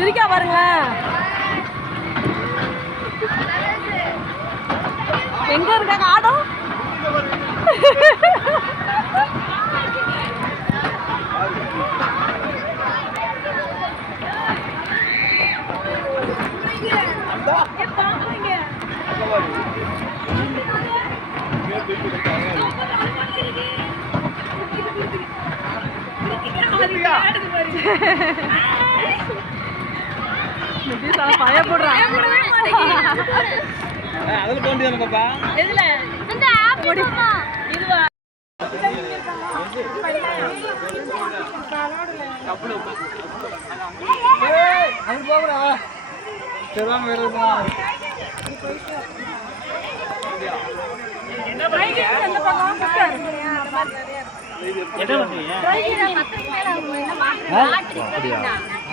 சிரிக்கா பாருங்க எங்க இருக்காங்க? ஆடோ? நிதிஷ் அதில் போண்டியது பாப்பா எதுல சரிவாங்க வேறு என்ன பண்ணுறீங்க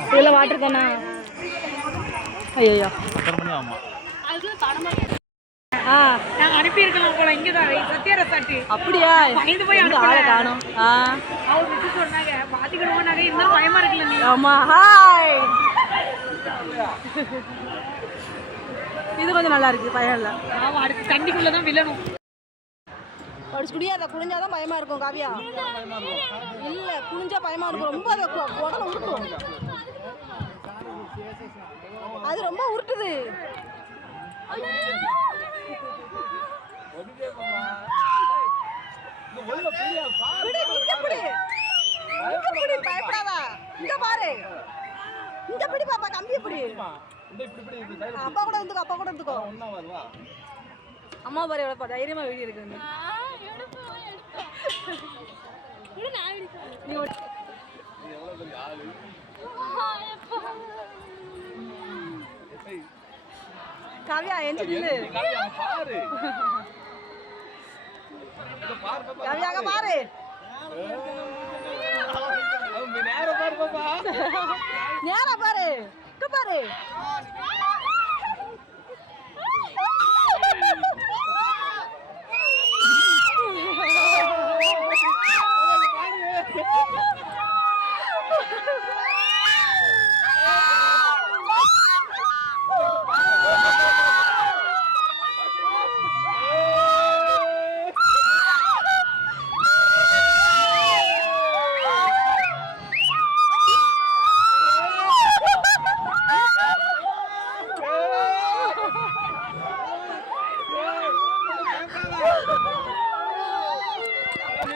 இதுல வாட்டர் தானா போல இங்கதான். சத்யா ரெசார்ட் அப்படியா? காணோம்? ஆமா. ஹாய். இது கொஞ்சம் நல்லா இருக்கு பயம் இல்லை ஆமா அடுத்து விழணும். படிச்சு குடியாத குனிஞ்சாதான் பயமா இருக்கும் காவியா. இல்ல குனிஞ்சா பயமா இருக்கும். ரொம்ப அதை உடல உருட்டும் அது ரொம்ப உருட்டுது. பயப்படாதா. இங்க பாரு. இங்க பிடி பாப்பா கம்பியை பிடி. அப்பா கூட இருந்துக்கோ அப்பா கூட இருந்துக்கோ. அம்மா பாரு எவ்வளவு தைரியமா வீடியோ எடுக்குது நீ காவியா எஞ்சி நில்லு பாரு. காவியாக பாரு நேரா பாரு. பாரு.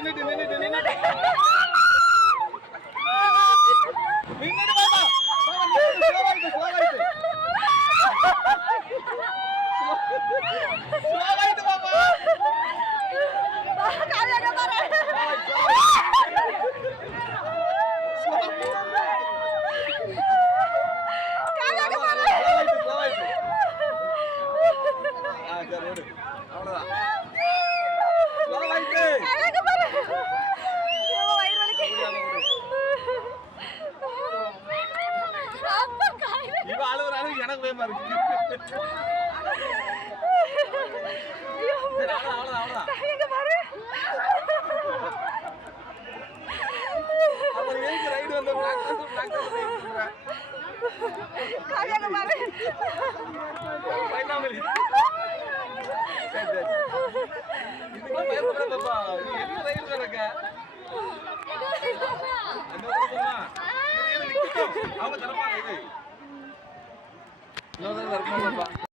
நின்னுட்டு நின்னுட்டு நின்னுட்டு பயமா இருக்கு காவியாக பாரு. ரைடு வந்து பிளாக் பிளாக் நீ என்ன ரைடு அந்த பக்கமா இரு, நிக்கட்டும். அவங்க தரப்பாங்க இது No dan las manos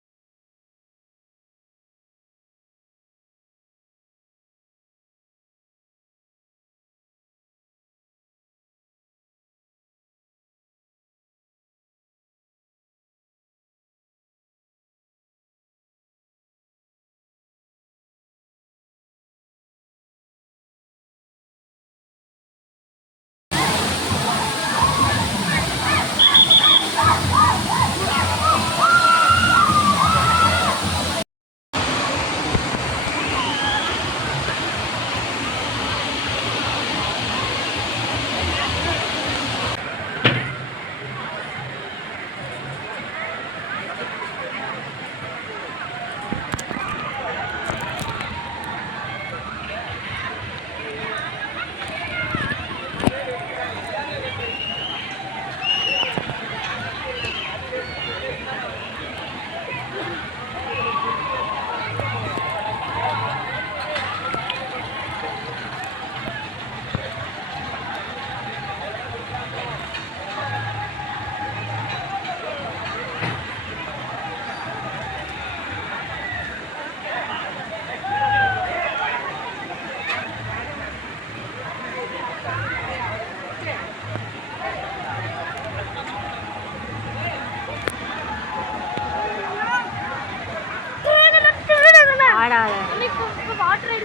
water